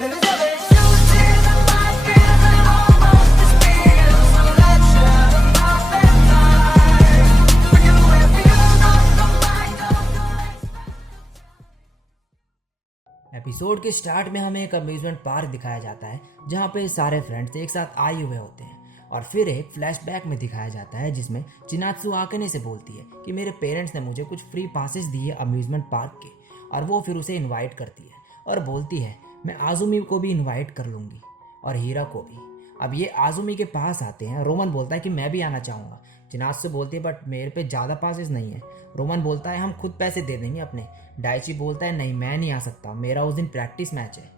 There's other shoes in my fears and almost despair. So let's share the perfect time. For you and for you, not the mind of the episode के start में हमें एक amusement park दिखाया जाता है जहाँ पे सारे फ्रेंड्स एक साथ आए हुए होते हैं। और फिर एक फ्लैशबैक में दिखाया जाता है जिसमें चिनात्सु आकने से बोलती है कि मेरे पेरेंट्स ने मुझे कुछ फ्री पासेस दिए अम्यूजमेंट पार्क के, और वो फिर उसे इनवाइट करती है और बोलती है मैं आजुमी को भी इनवाइट कर लूँगी और हीरा को भी। अब ये आजुमी के पास आते हैं। रोमन बोलता है कि मैं भी आना चाहूँगा। चिनात्सु बोलती है बट मेरे पे ज़्यादा पासेस नहीं है। रोमन बोलता है हम खुद पैसे दे देंगे अपने। डाइची बोलता है नहीं मैं नहीं आ सकता, मेरा उस दिन प्रैक्टिस मैच है।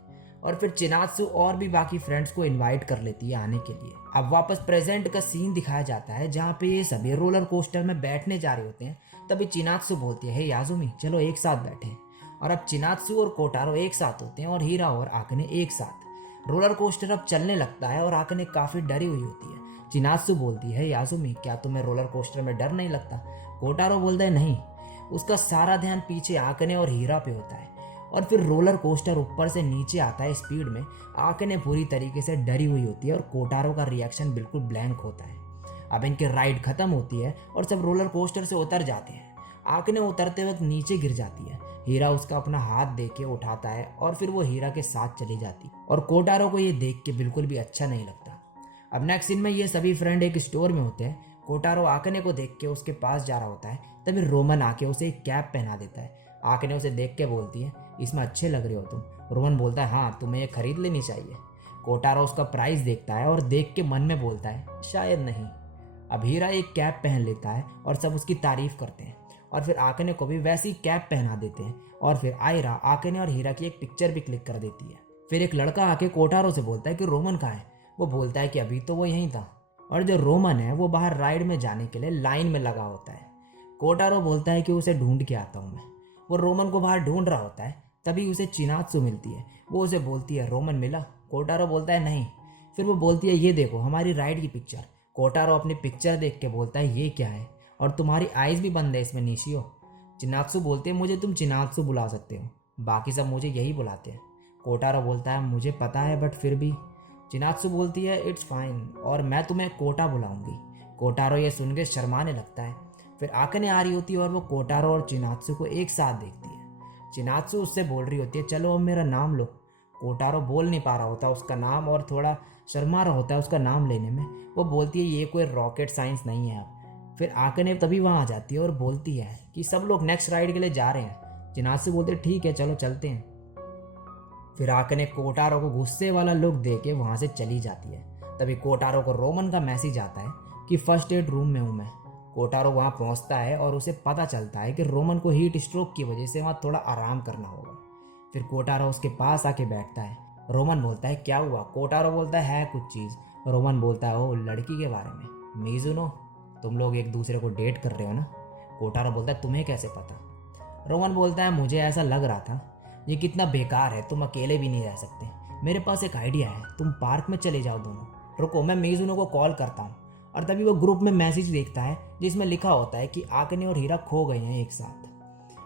और फिर चिनात्सु और भी बाकी फ्रेंड्स को इनवाइट कर लेती है आने के लिए। अब वापस प्रेजेंट का सीन दिखाया जाता है जहाँ पे ये सभी रोलर कोस्टर में बैठने जा रहे होते हैं। तभी चिनात्सु बोलती है हे याजुमी चलो एक साथ बैठे। और अब चिनात्सु और कोटारो एक साथ होते हैं और हीरा और आकने एक साथ। रोलर कोस्टर अब चलने लगता है और आकने काफी डरी हुई होती है। चिनात्सु बोलती है याजुमी क्या तुम्हें रोलर कोस्टर में डर नहीं लगता? कोटारो बोलता है नहीं। उसका सारा ध्यान पीछे आकने और हीरा पे होता है। और फिर रोलर कोस्टर ऊपर से नीचे आता है स्पीड में। आकने पूरी तरीके से डरी हुई होती है और कोटारो का रिएक्शन बिल्कुल ब्लैंक होता है। अब इनकी राइड खत्म होती है और सब रोलर कोस्टर से उतर जाते हैं। आकने उतरते वक्त नीचे गिर जाती है। हीरा उसका अपना हाथ दे के उठाता है और फिर वो हीरा के साथ चली जाती और कोटारो को ये देख के बिल्कुल भी अच्छा नहीं लगता। अब नेक्स्ट सीन में ये सभी फ्रेंड एक स्टोर में होते हैं। कोटारो आकने को देख के उसके पास जा रहा होता है। तभी रोमन आके उसे एक कैप पहना देता है। आकने उसे देख के बोलती है इसमें अच्छे लग रहे हो तुम। रोमन बोलता है हाँ तुम्हें ये खरीद लेनी चाहिए। कोटारो उसका प्राइस देखता है और देख के मन में बोलता है शायद नहीं। अब हीरा एक कैप पहन लेता है और सब उसकी तारीफ करते हैं और फिर आकने को भी वैसी कैप पहना देते हैं। और फिर आयरा आकने और हीरा की एक पिक्चर भी क्लिक कर देती है। फिर एक लड़का आके कोटारो से बोलता है कि रोमन कहाँ है? वो बोलता है कि अभी तो वो यहीं था। और जो रोमन है वो बाहर राइड में जाने के लिए लाइन में लगा होता है। कोटारो बोलता है कि उसे ढूंढ के आता हूँ मैं। वो रोमन को बाहर ढूंढ रहा होता है। तभी उसे चिनात्सु मिलती है। वो उसे बोलती है रोमन मिला? कोटारो बोलता है नहीं। फिर वो बोलती है ये देखो हमारी राइड की पिक्चर। कोटारो अपनी पिक्चर देख के बोलता है ये क्या है? और तुम्हारी आइज भी बंद है इसमें निशियो। चिनात्सु बोलते हैं मुझे तुम चिनात्सु बुला सकते हो, बाकी सब मुझे यही बुलाते हैं। कोटारो बोलता है मुझे पता है बट फिर भी। चिनात्सु बोलती है इट्स फाइन और मैं तुम्हें कोटा बुलाऊंगी। कोटारो ये सुन के शर्माने लगता है। फिर आकने आ रही होती है और वो कोटारो और चिनात्सु को एक साथ देखती है। चिनात्सु उससे बोल रही होती है चलो अब मेरा नाम लो। कोटारो बोल नहीं पा रहा होता उसका नाम और थोड़ा शर्मा रहा होता है उसका नाम लेने में। वो बोलती है ये कोई रॉकेट साइंस नहीं है अब। फिर आकने तभी वहाँ आ जाती है और बोलती है कि सब लोग नेक्स्ट राइड के लिए जा रहे हैं। चिनात्सु बोलते ठीक है चलो चलते हैं। फिर आकने कोटारो को गुस्से वाला लुक दे के वहाँ से चली जाती है। तभी कोटारो को रोमन का मैसेज आता है कि फर्स्ट एड रूम में हूँ मैं। कोटारो वहाँ पहुँचता है और उसे पता चलता है कि रोमन को हीट स्ट्रोक की वजह से वहाँ थोड़ा आराम करना होगा। फिर कोटारो उसके पास आके बैठता है। रोमन बोलता है क्या हुआ? कोटारो बोलता है कुछ चीज़। रोमन बोलता है ओ लड़की के बारे में, मिजुनो तुम लोग एक दूसरे को डेट कर रहे हो ना? कोटारो बोलता है तुम्हें कैसे पता? रोमन बोलता है मुझे ऐसा लग रहा था। ये कितना बेकार है, तुम अकेले भी नहीं रह सकते। मेरे पास एक आइडिया है, तुम पार्क में चले जाओ दोनों। रुको मैं मिजुनो को कॉल करता हूँ। और तभी वो ग्रुप में मैसेज देखता है जिसमें लिखा होता है कि आकने और हीरा खो गए हैं एक साथ।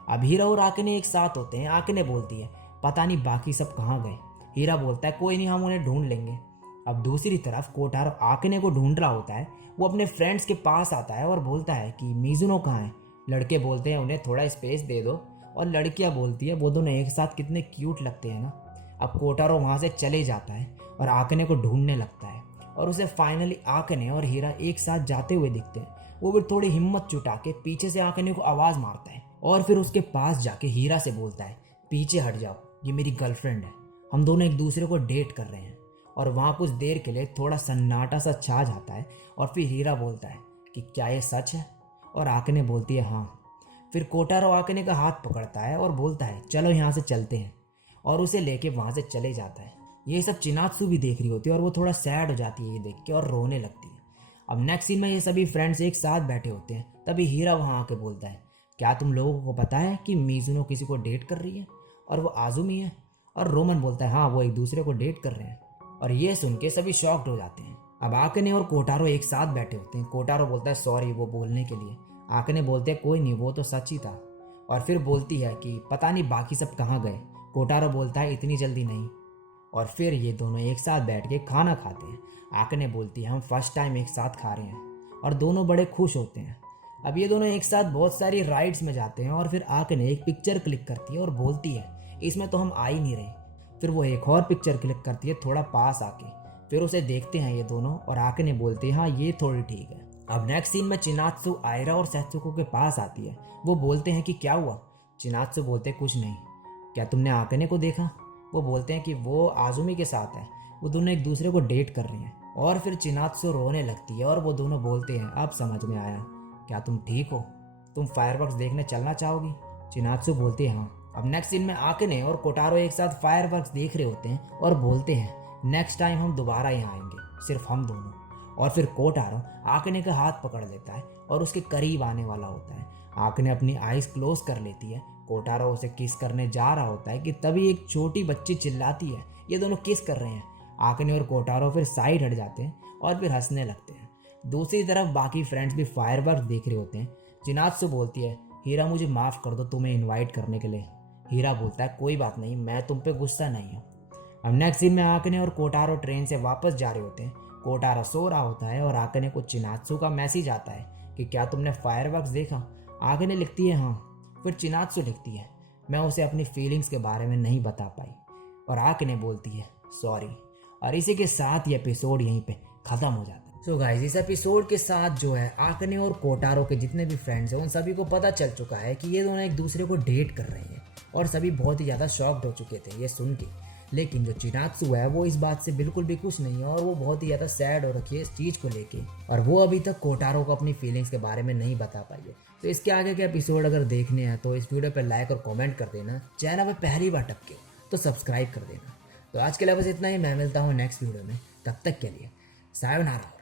अब हीरा और आकने एक साथ होते हैं। आकने बोलती है पता नहीं बाकी सब कहाँ गए। हीरा बोलता है कोई नहीं हम उन्हें ढूंढ लेंगे। अब दूसरी तरफ कोटारो आकने को ढूंढ रहा होता है। वो अपने फ्रेंड्स के पास आता है और बोलता है कि मिजुनो कहाँ है? लड़के बोलते हैं उन्हें थोड़ा स्पेस दे दो। और लड़कियां बोलती है वो दोनों एक साथ कितने क्यूट लगते हैं ना। अब कोटारो वहाँ से चले जाता है और आकने को ढूंढने लगता है और उसे फाइनली आकने और हीरा एक साथ जाते हुए दिखते हैं। वो भी थोड़ी हिम्मत जुटा के पीछे से आकने को आवाज़ मारता है और फिर उसके पास जाके हीरा से बोलता है पीछे हट जाओ, ये मेरी गर्लफ्रेंड है, हम दोनों एक दूसरे को डेट कर रहे हैं। और वहाँ कुछ देर के लिए थोड़ा सन्नाटा सा छा जाता है और फिर हीरा बोलता है कि क्या ये सच है? और आकने बोलती है हाँ। फिर कोटारो आकने का हाथ पकड़ता है और बोलता है चलो यहाँ से चलते हैं, और उसे लेके वहाँ से चले जाता है। ये सब चिनात्सु भी देख रही होती है और वो थोड़ा सैड हो जाती है ये देख के और रोने लगती है। अब नेक्स्ट सीन में ये सभी फ्रेंड्स एक साथ बैठे होते हैं। तभी हीरा वहाँ आके बोलता है क्या तुम लोगों को पता है कि मिजुनो किसी को डेट कर रही है और वो आजुमी है? और रोमन बोलता है हाँ वो एक दूसरे को डेट कर रहे हैं। और ये सुन के सभी शॉक्ड हो जाते हैं। अब आकने और कोटारो एक साथ बैठे होते हैं। कोटारो बोलता है सॉरी वो बोलने के लिए। आकने बोलते हैं कोई नहीं वो तो सच ही था। और फिर बोलती है कि पता नहीं बाकी सब कहाँ गए। कोटारो बोलता है इतनी जल्दी नहीं। और फिर ये दोनों एक साथ बैठ के खाना खाते हैं। आकने बोलती है हम फर्स्ट टाइम एक साथ खा रहे हैं और दोनों बड़े खुश होते हैं। अब ये दोनों एक साथ बहुत सारी राइड्स में जाते हैं और फिर आकने एक पिक्चर क्लिक करती है और बोलती है इसमें तो हम आ ही नहीं रहे। फिर वो एक और पिक्चर क्लिक करती है थोड़ा पास आके, फिर उसे देखते हैं ये दोनों और आकने बोलती है हाँ ये थोड़ी ठीक है। अब नेक्स्ट सीन में चिनात्सु आयरा और सेत्सुको के पास आती है। वो बोलते हैं कि क्या हुआ। चिनात्सु बोलते कुछ नहीं, क्या तुमने आकने को देखा। वो बोलते हैं कि वो आजुमी के साथ है, वो दोनों एक दूसरे को डेट कर रही हैं। और फिर चिनात्सु रोने लगती है और वो दोनों बोलते हैं अब समझ में आया, क्या तुम ठीक हो, तुम फायरवर्क्स देखने चलना चाहोगी। चिनात्सु बोलती है हाँ। अब नेक्स्ट सीन में आकने और कोटारो एक साथ फायरवर्क्स देख रहे होते हैं और बोलते हैं नेक्स्ट टाइम हम दोबारा यहाँ आएंगे, सिर्फ हम दोनों। और फिर कोटारो आकने का हाथ पकड़ लेता है और उसके करीब आने वाला होता है। आकने अपनी आईज क्लोज कर लेती है। कोटारो उसे किस करने जा रहा होता है कि तभी एक छोटी बच्ची चिल्लाती है ये दोनों किस कर रहे हैं। आकने और कोटारो फिर साइड हट जाते हैं और फिर हंसने लगते हैं। दूसरी तरफ बाकी फ्रेंड्स भी फायरवर्क्स देख रहे होते हैं। चिनात्सु बोलती है हीरा मुझे माफ़ कर दो तुम्हें इनवाइट करने के लिए। हीरा बोलता है कोई बात नहीं, मैं तुम पे गुस्सा नहीं हूँ। अब नेक्स्ट सीन में आकने और कोटारो ट्रेन से वापस जा रहे होते हैं। कोटारो सो रहा होता है और आकने को चिनात्सु का मैसेज आता है कि क्या तुमने फायरवर्क्स देखा। आकने लिखती है हाँ। फिर चिनात्सु लिखती है मैं उसे अपनी फीलिंग्स के बारे में नहीं बता पाई। और आकने बोलती है सॉरी। और इसी के साथ ये एपिसोड यहीं पे ख़त्म हो जाता है। सो गाइस इस एपिसोड के साथ जो है आकने और कोटारो के जितने भी फ्रेंड्स हैं उन सभी को पता चल चुका है कि ये दोनों एक दूसरे को डेट कर रहे हैं और सभी बहुत ही ज़्यादा शॉक्ड हो चुके थे ये सुन के। लेकिन जो चिनात्सु है वो इस बात से बिल्कुल भी खुश नहीं है और वो बहुत ही ज़्यादा सैड हो रखी है इस चीज़ को लेके और वो अभी तक कोटारो को अपनी फीलिंग्स के बारे में नहीं बता पाई है। तो इसके आगे के एपिसोड अगर देखने हैं तो इस वीडियो पर लाइक और कमेंट कर देना। चैनल पर पहली बार टपके तो सब्सक्राइब कर देना। तो आज के लिए बस इतना ही, मैं मिलता हूँ नेक्स्ट वीडियो में, तब तक के लिए सायोनारा।